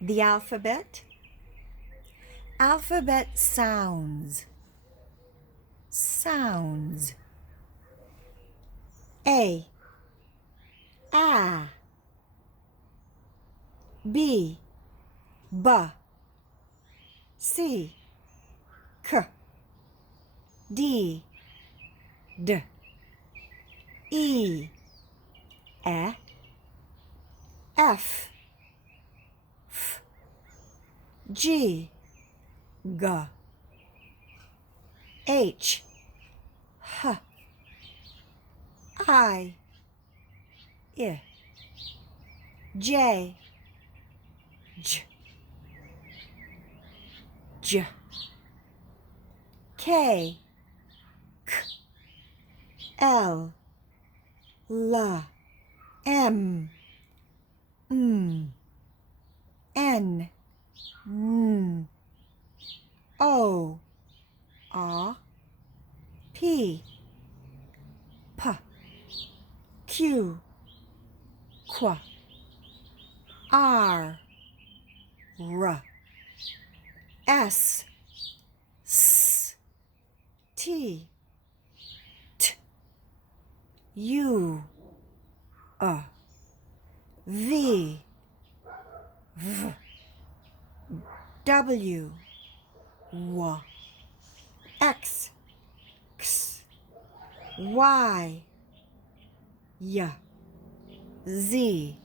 The alphabet. Alphabet sounds. Sounds. A. B. C. D. E. F. G. H. I. J. K. L. M. N. O. P. Q. R. S. T. U. V. W. X. Y. Z.